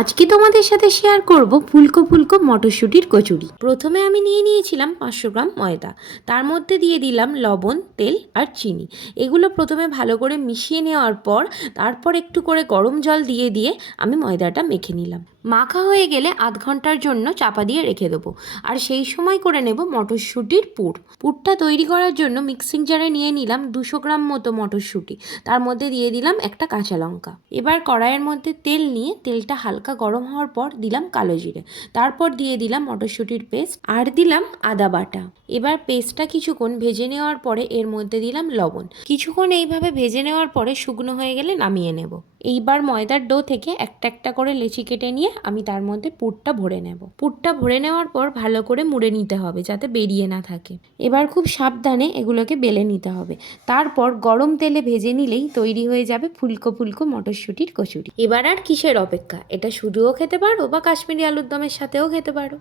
আজকে তোমাদের সাথে শেয়ার করব ফুলকো ফুলকো মটরশুঁটির কচুরি। প্রথমে আমি নিয়ে নিয়েছিলাম পাঁচশো গ্রাম ময়দা। তার মধ্যে দিয়ে দিলাম লবণ, তেল আর চিনি। এগুলো প্রথমে ভালো করে মিশিয়ে নেওয়ার পর, তারপর একটু করে গরম জল দিয়ে দিয়ে আমি ময়দাটা মেখে নিলাম। মাখা হয়ে গেলে আধ ঘণ্টার জন্য চাপা দিয়ে রেখে দেবো। আর সেই সময় করে নেব মটরশুঁটির পুর। পুরটা তৈরি করার জন্য মিক্সিং জারে নিয়ে নিলাম দুশো গ্রাম মতো মটরশুঁটি। তার মধ্যে দিয়ে দিলাম একটা কাঁচা লঙ্কা। এবার কড়াইয়ের মধ্যে তেল নিয়ে তেলটা হালকা গরম হওয়ার পর দিলাম কালো জিরে। তারপর দিয়ে দিলাম মটরশুঁটির পেস্ট আর দিলাম আদা বাটা। এবার পেস্টটা কিছুক্ষণ ভেজে নেওয়ার পরে এর মধ্যে দিলাম লবণ। কিছুক্ষণ এইভাবে ভেজে নেওয়ার পরে শুকনো হয়ে গেলে নামিয়ে নেব। এইবার ময়দার ডো থেকে একটা একটা করে লেচি কেটে নিয়ে আমি তার মধ্যে পুরটা ভরে নেব। পুরটা ভরে নেওয়ার পর ভালো করে মুড়ে নিতে হবে যাতে বেরিয়ে না থাকে। এবার খুব সাবধানে এগুলোকে বেলে নিতে হবে। তারপর গরম তেলে ভেজে নিলেই তৈরি হয়ে যাবে ফুলকো ফুলকো মটরশুঁটির কচুরি। এবার আর কিসের অপেক্ষা? এটা শুধুও খেতে পারো বা কাশ্মীরি আলুর দমের সাথেও খেতে পারো।